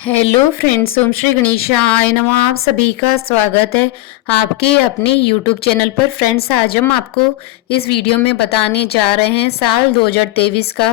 Hello friends, ओम श्री गणेशाय नमः। आप सभी का स्वागत है आपके अपने यूट्यूब चैनल पर। फ्रेंड्स, आज हम आपको इस वीडियो में बताने जा रहे हैं साल 2023 का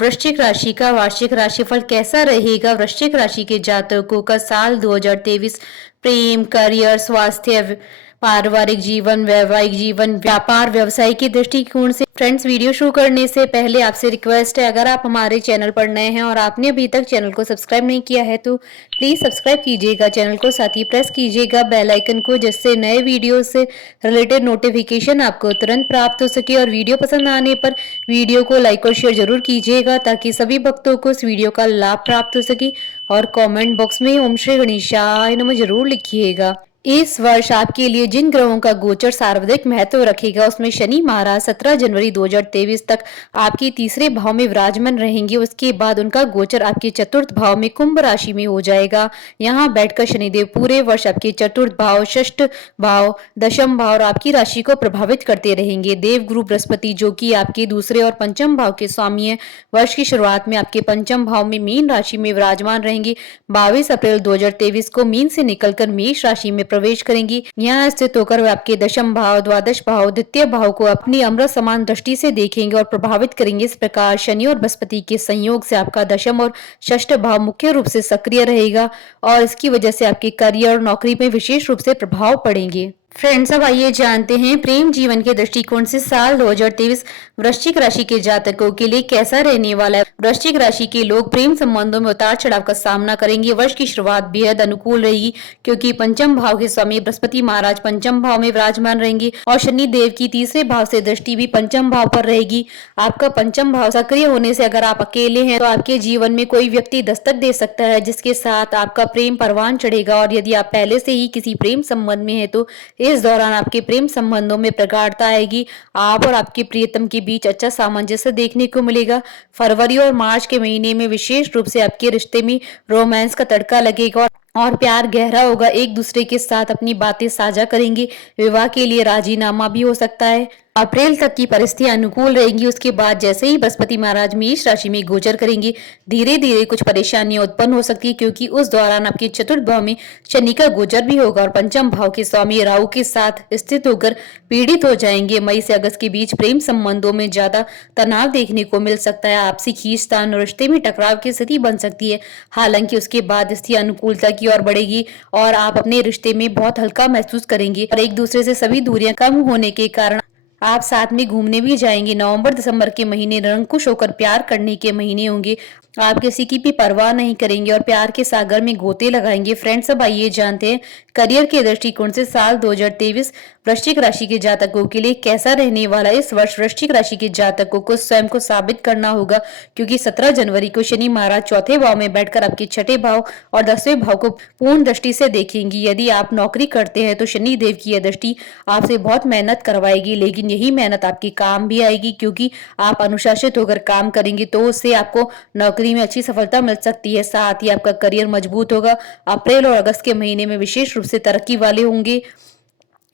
वृश्चिक राशि का वार्षिक राशिफल कैसा रहेगा। वृश्चिक राशि के जातकों का साल 2023 प्रेम, करियर, स्वास्थ्य, पारिवारिक जीवन, वैवाहिक जीवन, व्यापार, व्यवसाय के दृष्टिकोण से। फ्रेंड्स, वीडियो शुरू करने से पहले आपसे रिक्वेस्ट है, अगर आप हमारे चैनल पर नए हैं और आपने अभी तक चैनल को सब्सक्राइब नहीं किया है तो प्लीज सब्सक्राइब कीजिएगा चैनल को, साथ ही प्रेस कीजिएगा बेल आइकन को, जिससे नए वीडियो से रिलेटेड नोटिफिकेशन आपको तुरंत प्राप्त हो सके। और वीडियो पसंद आने पर वीडियो को लाइक और शेयर जरूर कीजिएगा ताकि सभी भक्तों को इस वीडियो का लाभ प्राप्त हो सके। और कमेंट बॉक्स में ओम श्री गणेशाय नमः जरूर लिखिएगा। इस वर्ष आपके लिए जिन ग्रहों का गोचर सर्वाधिक महत्व रखेगा उसमें शनि महाराज 17 जनवरी 2023 तक आपके तीसरे भाव में विराजमान रहेंगे। उसके बाद उनका गोचर आपके चतुर्थ भाव में कुंभ राशि में हो जाएगा। यहाँ बैठकर शनिदेव पूरे वर्ष आपके चतुर्थ भाव, षष्ठ भाव, दशम भाव और आपकी राशि को प्रभावित करते रहेंगे। देव गुरु बृहस्पति, जो कि आपके दूसरे और पंचम भाव के स्वामी है, वर्ष की शुरुआत में आपके पंचम भाव में मीन राशि में विराजमान रहेंगे। 22 अप्रैल 2023 को मीन से निकलकर मेष राशि में प्रवेश करेंगी। यहाँ स्थित होकर वे आपके दशम भाव, द्वादश भाव, द्वितीय भाव को अपनी अमृत समान दृष्टि से देखेंगे और प्रभावित करेंगे। इस प्रकार शनि और बृहस्पति के संयोग से आपका दशम और षष्ठ भाव मुख्य रूप से सक्रिय रहेगा और इसकी वजह से आपके करियर और नौकरी में विशेष रूप से प्रभाव पड़ेंगे। फ्रेंड्स, अब आइए जानते हैं प्रेम जीवन के दृष्टिकोण से साल 2023 वृश्चिक राशि के जातकों के लिए कैसा रहने वाला है। वृश्चिक राशि के लोग प्रेम संबंधों में उतार चढ़ाव का सामना करेंगे। वर्ष की शुरुआत बेहद अनुकूल रहेगी क्योंकि पंचम भाव के स्वामी बृहस्पति महाराज पंचम भाव में विराजमान रहेंगे और शनि देव की तीसरे भाव से दृष्टि भी पंचम भाव पर रहेगी। आपका पंचम भाव सक्रिय होने से अगर आप अकेले हैं तो आपके जीवन में कोई व्यक्ति दस्तक दे सकता है जिसके साथ आपका प्रेम परवान चढ़ेगा। और यदि आप पहले से ही किसी प्रेम संबंध में है तो इस दौरान आपके प्रेम संबंधों में प्रगाढ़ता आएगी। आप और आपके प्रियतम के बीच अच्छा सामंजस्य देखने को मिलेगा। फरवरी और मार्च के महीने में विशेष रूप से आपके रिश्ते में रोमांस का तड़का लगेगा और प्यार गहरा होगा। एक दूसरे के साथ अपनी बातें साझा करेंगे। विवाह के लिए राजीनामा भी हो सकता है। अप्रैल तक की परिस्थितियां अनुकूल रहेंगी। उसके बाद जैसे ही बृहस्पति महाराज मेष राशि में गोचर करेंगे, धीरे धीरे कुछ परेशानियां उत्पन्न हो सकती है क्योंकि उस दौरान आपके चतुर्थ भाव में शनि का गोचर भी होगा और पंचम भाव के स्वामी राहु के साथ स्थित होकर पीड़ित हो जाएंगे। मई से अगस्त के बीच प्रेम संबंधों में ज्यादा तनाव देखने को मिल सकता है। आपसी खींचतान और रिश्ते में टकराव की स्थिति बन सकती है। हालांकि उसके बाद स्थिति अनुकूलता की ओर बढ़ेगी और आप अपने रिश्ते में बहुत हल्का महसूस करेंगे और एक दूसरे से सभी दूरियां कम होने के कारण आप साथ में घूमने भी जाएंगे। नवंबर दिसंबर के महीने निरंकुश होकर प्यार करने के महीने होंगे। आप किसी की भी परवाह नहीं करेंगे और प्यार के सागर में गोते लगाएंगे। फ्रेंड्स, अब आइए जानते हैं करियर के दृष्टिकोण से साल 2023 वृश्चिक राशि के जातकों के लिए कैसा रहने वाला है। इस वर्ष वृश्चिक राशि के जातकों को स्वयं को साबित करना होगा क्योंकि 17 जनवरी को शनि महाराज चौथे भाव में बैठकर आपके छठे भाव और 10वें भाव को पूर्ण दृष्टि से देखेंगी। यदि आप नौकरी करते हैं तो शनि देव की यह दृष्टि आपसे बहुत मेहनत करवाएगी, लेकिन यही मेहनत आपके काम भी आएगी क्योंकि आप अनुशासित होकर काम करेंगे तो उससे आपको नौकरी में अच्छी सफलता मिल सकती है। साथ ही आपका करियर मजबूत होगा। अप्रैल और अगस्त के महीने में विशेष रूप से तरक्की वाले होंगे।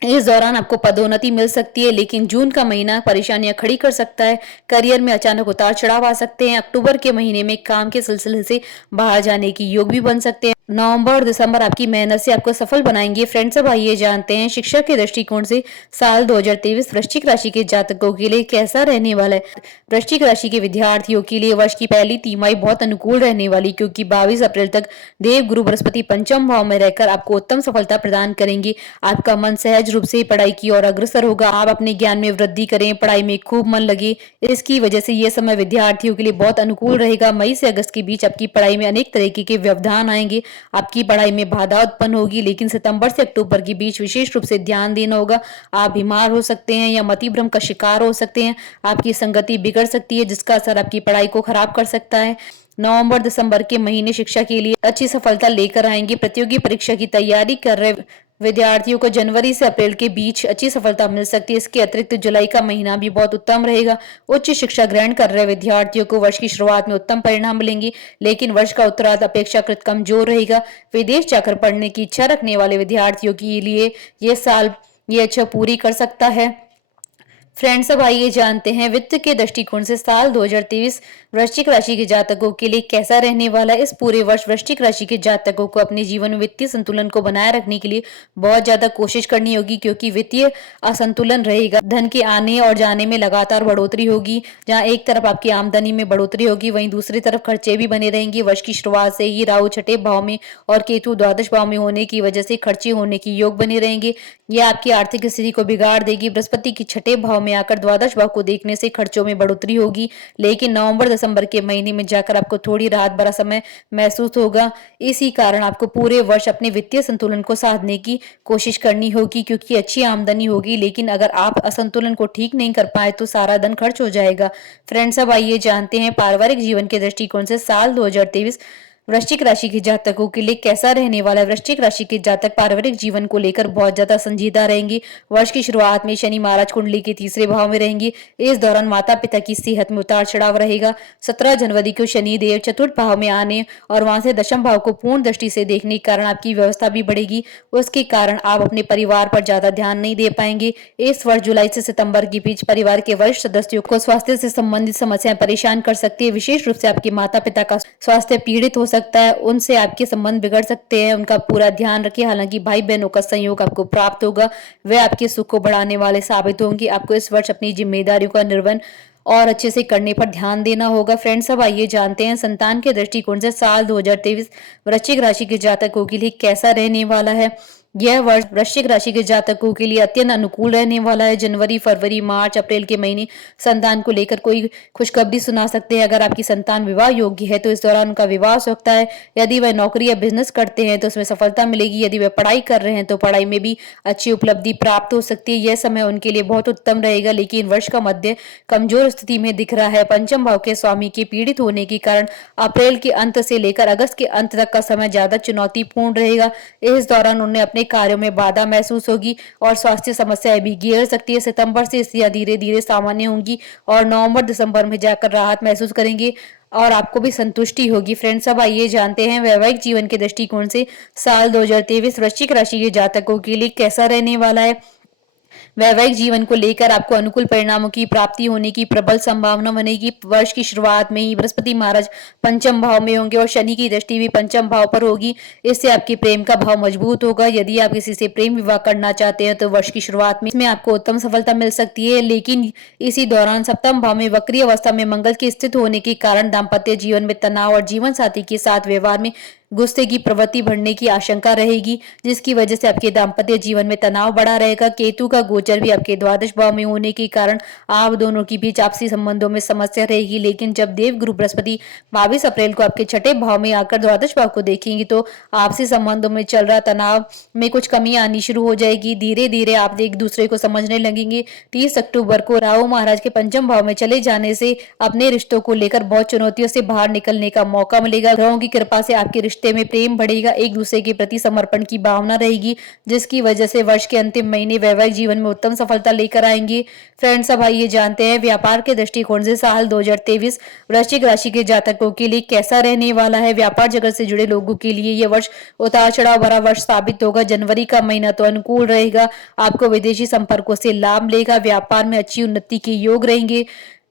इस दौरान आपको पदोन्नति मिल सकती है, लेकिन जून का महीना परेशानियां खड़ी कर सकता है। करियर में अचानक उतार चढ़ाव आ सकते हैं। अक्टूबर के महीने में काम के सिलसिले से बाहर जाने की योग भी बन सकते हैं। नवंबर और दिसंबर आपकी मेहनत से आपको सफल बनाएंगे। फ्रेंड्स, अब आइए जानते हैं शिक्षा के दृष्टिकोण से साल 2023 वृश्चिक राशि के जातकों के लिए कैसा रहने वाला है। वृश्चिक राशि के विद्यार्थियों के लिए वर्ष की पहली तिमाही बहुत अनुकूल रहने वाली क्योंकि 22 अप्रैल तक देव गुरु बृहस्पति पंचम भाव में रहकर आपको उत्तम सफलता प्रदान करेंगे। आपका मन सहज रूप से पढ़ाई की ओर अग्रसर होगा। आप अपने ज्ञान में वृद्धि करें, पढ़ाई में खूब मन लगे। इसकी वजह से यह समय विद्यार्थियों के लिए बहुत अनुकूल रहेगा। मई से अगस्त के बीच आपकी पढ़ाई में अनेक तरीके के व्यवधान आएंगे। आपकी पढ़ाई में बाधा उत्पन्न होगी, लेकिन सितंबर से अक्टूबर के बीच विशेष रूप से ध्यान देना होगा। आप बीमार हो सकते हैं या मति भ्रम का शिकार हो सकते हैं। आपकी संगति बिगड़ सकती है जिसका असर आपकी पढ़ाई को खराब कर सकता है। नवंबर दिसंबर के महीने शिक्षा के लिए अच्छी सफलता लेकर आएंगे। प्रतियोगी परीक्षा की तैयारी कर रहे विद्यार्थियों को जनवरी से अप्रैल के बीच अच्छी सफलता मिल सकती है। इसके अतिरिक्त जुलाई का महीना भी बहुत उत्तम रहेगा। उच्च शिक्षा ग्रहण कर रहे विद्यार्थियों को वर्ष की शुरुआत में उत्तम परिणाम मिलेंगे, लेकिन वर्ष का उत्तरार्ध अपेक्षाकृत कमजोर रहेगा। विदेश जाकर पढ़ने की इच्छा रखने वाले विद्यार्थियों के लिए यह साल ये इच्छा पूरी कर सकता है। फ्रेंड्स, अब आइए जानते हैं वित्त के दृष्टिकोण से साल 2023 वृश्चिक राशि के जातकों के लिए कैसा रहने वाला है। इस पूरे वर्ष वृश्चिक राशि के जातकों को अपने जीवन में वित्तीय संतुलन को बनाए रखने के लिए बहुत ज्यादा कोशिश करनी होगी, क्योंकि वित्तीय असंतुलन रहेगा। धन के आने और जाने में लगातार बढ़ोतरी होगी। जहां एक तरफ आपकी आमदनी में बढ़ोतरी होगी, वहीं दूसरी तरफ खर्चे भी बने रहेंगे। वर्ष की शुरुआत से ही राहु छठे भाव में और केतु द्वादश भाव में होने की वजह से खर्चे होने की योग बने रहेंगे। यह आपकी आर्थिक स्थिति को बिगाड़ देगी। बृहस्पति की छठे भाव में आकर द्वादश भाव को देखने से खर्चों में बढ़ोतरी होगी, लेकिन नवंबर दिसंबर के महीने में जाकर आपको थोड़ी राहत भरा समय महसूस होगा। इसी कारण आपको पूरे वर्ष अपने वित्तीय संतुलन को साधने की कोशिश करनी होगी, क्योंकि अच्छी आमदनी होगी, लेकिन अगर आप असंतुलन को ठीक नहीं कर पाए तो सारा धन खर्च हो जाएगा। फ्रेंड्स, अब आइए जानते हैं पारिवारिक जीवन के दृष्टिकोण से साल 2023 वृश्चिक राशि के जातकों के लिए कैसा रहने वाला है। वृश्चिक राशि के जातक पारिवारिक जीवन को लेकर बहुत ज्यादा संजीदा रहेंगे। वर्ष की शुरुआत में शनि महाराज कुंडली के तीसरे भाव में रहेंगे। इस दौरान माता पिता की सेहत में उतार चढ़ाव रहेगा। 17 जनवरी को शनि देव चतुर्थ भाव में आने और वहां से दशम भाव को पूर्ण दृष्टि से देखने के कारण आपकी व्यवस्था भी बढ़ेगी। उसके कारण आप अपने परिवार पर ज्यादा ध्यान नहीं दे पाएंगे। इस वर्ष जुलाई से सितंबर के बीच परिवार के वरिष्ठ सदस्यों को स्वास्थ्य से संबंधित समस्याएं परेशान कर सकती है। विशेष रूप से आपके माता पिता का स्वास्थ्य पीड़ित हो सकता है, उनसे आपके संबंध बिगड़ सकते हैं। उनका पूरा ध्यान रखिए। हालांकि भाई बहनों का सहयोग आपको प्राप्त होगा, वे आपके सुख को बढ़ाने वाले साबित होंगे। आपको इस वर्ष अपनी जिम्मेदारियों का निर्वहन और अच्छे से करने पर ध्यान देना होगा। फ्रेंड्स, अब आइए जानते हैं संतान के दृष्टिकोण से साल 2023 वृश्चिक राशि के जातकों के लिए कैसा रहने वाला है। यह वर्ष वृश्चिक राशि के जातकों के लिए अत्यंत अनुकूल रहने वाला है। जनवरी, फरवरी, मार्च, अप्रैल के महीने संतान को लेकर कोई खुशखबरी सुना सकते हैं। अगर आपकी संतान विवाह योग्य है तो इस दौरान उनका विवाह हो सकता है। यदि वह नौकरी या बिजनेस करते हैं तो उसमें सफलता मिलेगी। यदि वह पढ़ाई कर रहे हैं तो पढ़ाई में भी अच्छी उपलब्धि प्राप्त हो सकती है। यह समय उनके लिए बहुत उत्तम रहेगा, लेकिन वर्ष का मध्य कमजोर स्थिति में दिख रहा है। पंचम भाव के स्वामी के पीड़ित होने के कारण अप्रैल के अंत से लेकर अगस्त के अंत तक का समय ज्यादा चुनौतीपूर्ण रहेगा। इस दौरान उन्हें अपने कार्यों में बाधा महसूस होगी और स्वास्थ्य समस्याएं भी घेर सकती है। सितंबर से स्थितियां धीरे धीरे सामान्य होंगी और नवंबर दिसंबर में जाकर राहत महसूस करेंगे और आपको भी संतुष्टि होगी। फ्रेंड्स, अब आइए जानते हैं वैवाहिक जीवन के दृष्टिकोण से साल 2023 वृश्चिक राशि के जातकों के लिए कैसा रहने वाला है। वैवाहिक जीवन को लेकर आपको अनुकूल परिणामों की प्राप्ति होने की प्रबल संभावना बनेगी। वर्ष की शुरुआत में ही बृहस्पति महाराज पंचम भाव में होंगे और शनि की दृष्टि भी पंचम भाव पर होगी। इससे आपके प्रेम का भाव मजबूत होगा। यदि आप किसी से प्रेम विवाह करना चाहते हैं तो वर्ष की शुरुआत में इसमें आपको उत्तम सफलता मिल सकती है, लेकिन इसी दौरान सप्तम भाव में वक्री अवस्था में मंगल की स्थित होने के कारण दाम्पत्य जीवन में तनाव और जीवन साथी के साथ व्यवहार में गुस्से की प्रवृत्ति बढ़ने की आशंका रहेगी, जिसकी वजह से आपके दाम्पत्य जीवन में तनाव बढ़ा रहेगा। केतु का गोचर भी आपके द्वादश भाव में होने के कारण आप दोनों के बीच आपसी संबंधों में समस्या रहेगी, लेकिन जब देवगुरु बृहस्पति 22 अप्रैल को आपके छठे भाव में आकर द्वादश भाव को देखेंगे तो आपसी संबंधों में चल रहा तनाव में कुछ कमी आनी शुरू हो जाएगी। धीरे धीरे आप एक दूसरे को समझने लगेंगे। 30 अक्टूबर को राहु महाराज के पंचम भाव में चले जाने से अपने रिश्तों को लेकर बहुत चुनौतियों से बाहर निकलने का मौका मिलेगा। ग्रहों की कृपा से आपके रिश्ते में प्रेम बढ़ेगा, एक दूसरे के प्रति समर्पण की भावना रहेगी, जिसकी वजह से वर्ष के अंतिम महीने वैवाहिक जीवन में उत्तम सफलता लेकर आएंगे। फ्रेंड्स, अब आइए जानते हैं व्यापार के दृष्टिकोण से साल 2023 वृश्चिक राशि के जातकों के लिए कैसा रहने वाला है। व्यापार जगत से जुड़े लोगों के लिए यह वर्ष उतार चढ़ाव भरा वर्ष साबित होगा। जनवरी का महीना तो अनुकूल रहेगा, आपको विदेशी संपर्कों से लाभ मिलेगा। व्यापार में अच्छी उन्नति के योग रहेंगे,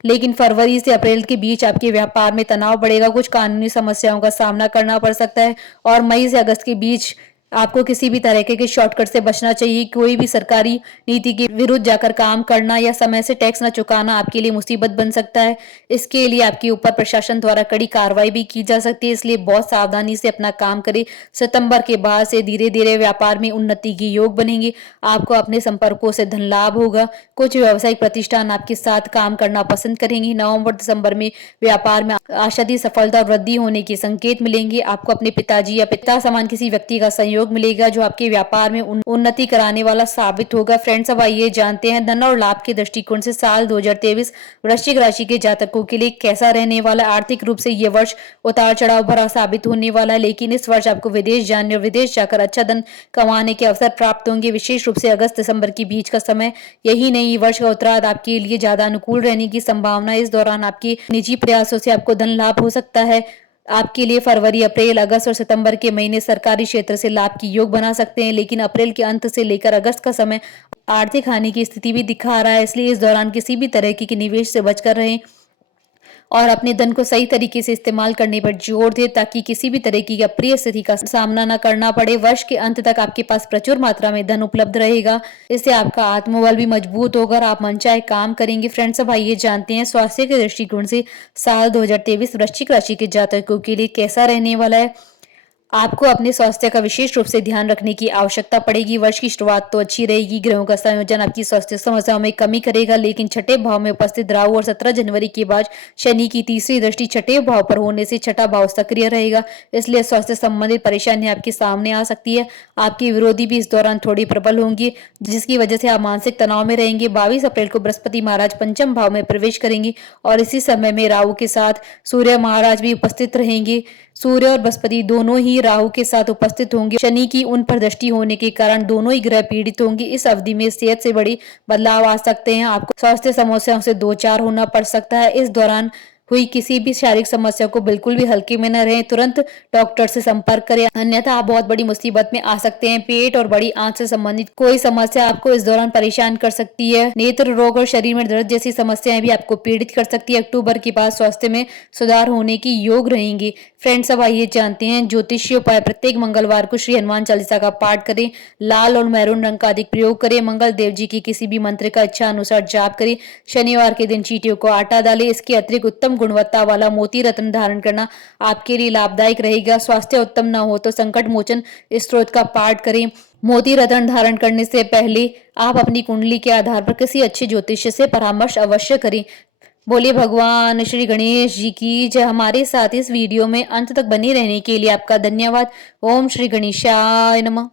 लेकिन फरवरी से अप्रैल के बीच आपके व्यापार में तनाव बढ़ेगा। कुछ कानूनी समस्याओं का सामना करना पड़ सकता है और मई से अगस्त के बीच आपको किसी भी तरह के शॉर्टकट से बचना चाहिए। कोई भी सरकारी नीति के विरुद्ध जाकर काम करना या समय से टैक्स न चुकाना आपके लिए मुसीबत बन सकता है। इसके लिए आपके ऊपर प्रशासन द्वारा कड़ी कार्रवाई भी की जा सकती है, इसलिए बहुत सावधानी से अपना काम करें। सितंबर के बाद से धीरे धीरे व्यापार में उन्नति के योग बनेंगे। आपको अपने संपर्कों से धन लाभ होगा। कुछ व्यावसायिक प्रतिष्ठान आपके साथ काम करना पसंद करेंगे। नवंबर दिसंबर में व्यापार में आशातीत सफलता और वृद्धि होने के संकेत मिलेंगे। आपको अपने पिताजी या पिता समान किसी व्यक्ति का सहयोग मिलेगा जो आपके व्यापार में उन्नति कराने वाला साबित होगा। फ्रेंड्स, अब आइए जानते हैं धन और लाभ के दृष्टिकोण से साल 2023 वृश्चिक राशि के जातकों के लिए कैसा रहने वाला है। आर्थिक रूप से यह वर्ष उतार चढ़ाव भरा साबित होने वाला है, लेकिन इस वर्ष आपको विदेश जाने और विदेश जाकर अच्छा धन कमाने के अवसर प्राप्त होंगे। विशेष रूप से अगस्त दिसंबर के बीच का समय, यही नहीं वर्ष का उत्तरार्ध आपके लिए ज्यादा अनुकूल रहने की संभावना है। इस दौरान आपके निजी प्रयासों से आपको धन लाभ हो सकता है। आपके लिए फरवरी, अप्रैल, अगस्त और सितंबर के महीने सरकारी क्षेत्र से लाभ की योग बना सकते हैं, लेकिन अप्रैल के अंत से लेकर अगस्त का समय आर्थिक हानि की स्थिति भी दिखा रहा है। इसलिए इस दौरान किसी भी तरह के निवेश से बचकर रहें और अपने धन को सही तरीके से इस्तेमाल करने पर जोर दें, ताकि किसी भी तरह की अप्रिय स्थिति का सामना न करना पड़े। वर्ष के अंत तक आपके पास प्रचुर मात्रा में धन उपलब्ध रहेगा। इससे आपका आत्मबल भी मजबूत होगा और आप मनचाहे काम करेंगे। फ्रेंड्स, अब आइए जानते हैं स्वास्थ्य के दृष्टिकोण से साल 2023 वृश्चिक राशि के जातकों के लिए कैसा रहने वाला है। आपको अपने स्वास्थ्य का विशेष रूप से ध्यान रखने की आवश्यकता पड़ेगी। वर्ष की शुरुआत तो अच्छी रहेगी। ग्रहों का संयोजन आपकी स्वास्थ्य समस्याओं में कमी करेगा, लेकिन छठे भाव में उपस्थित राहु और 17 जनवरी के बाद शनि की तीसरी दृष्टि छठे भाव पर होने से छठा भाव सक्रिय रहेगा। इसलिए स्वास्थ्य संबंधित परेशानी आपके सामने आ सकती है। आपके विरोधी भी इस दौरान थोड़ी प्रबल होंगे, जिसकी वजह से आप मानसिक तनाव में रहेंगे। 22 अप्रैल को बृहस्पति महाराज पंचम भाव में प्रवेश करेंगे और इसी समय में राहु के साथ सूर्य महाराज भी उपस्थित रहेंगे। सूर्य और बृहस्पति दोनों ही राहु के साथ उपस्थित होंगे। शनि की उन पर दृष्टि होने के कारण दोनों ही ग्रह पीड़ित होंगे। इस अवधि में सेहत से बड़ी बदलाव आ सकते हैं। आपको स्वास्थ्य समस्याओं से दो चार होना पड़ सकता है। इस दौरान हुई किसी भी शारीरिक समस्या को बिल्कुल भी हल्के में न रहें, तुरंत डॉक्टर से संपर्क करें, अन्यथा आप बहुत बड़ी मुसीबत में आ सकते हैं। पेट और बड़ी आंत से संबंधित कोई समस्या आपको इस दौरान परेशान कर सकती है। नेत्र रोग और शरीर में दर्द जैसी समस्याएं भी आपको पीड़ित कर सकती है। अक्टूबर के बाद स्वास्थ्य में सुधार होने की योग रहेंगे। फ्रेंड्स, अब आइए जानते हैं ज्योतिषीय उपाय। प्रत्येक मंगलवार को श्री हनुमान चालीसा का पाठ करें। लाल और मैरून रंग का अधिक प्रयोग करें। मंगल देव जी की किसी भी मंत्र का इच्छा अनुसार जाप करें। शनिवार के दिन चींटियों को आटा डालें। इसके अतिरिक्त उत्तम गुणवत्ता वाला मोती रत्न धारण करना आपके लिए लाभदायक रहेगा। स्वास्थ्य उत्तम न हो तो संकट मोचन स्त्रोत का पाठ करें। मोती रत्न धारण करने से पहले आप अपनी कुंडली के आधार पर किसी अच्छे ज्योतिष से परामर्श अवश्य करें। बोलिए भगवान श्री गणेश जी की जय। हमारे साथ इस वीडियो में अंत तक बने रहने के लिए आपका धन्यवाद। ओम श्री गणेशाय नमः।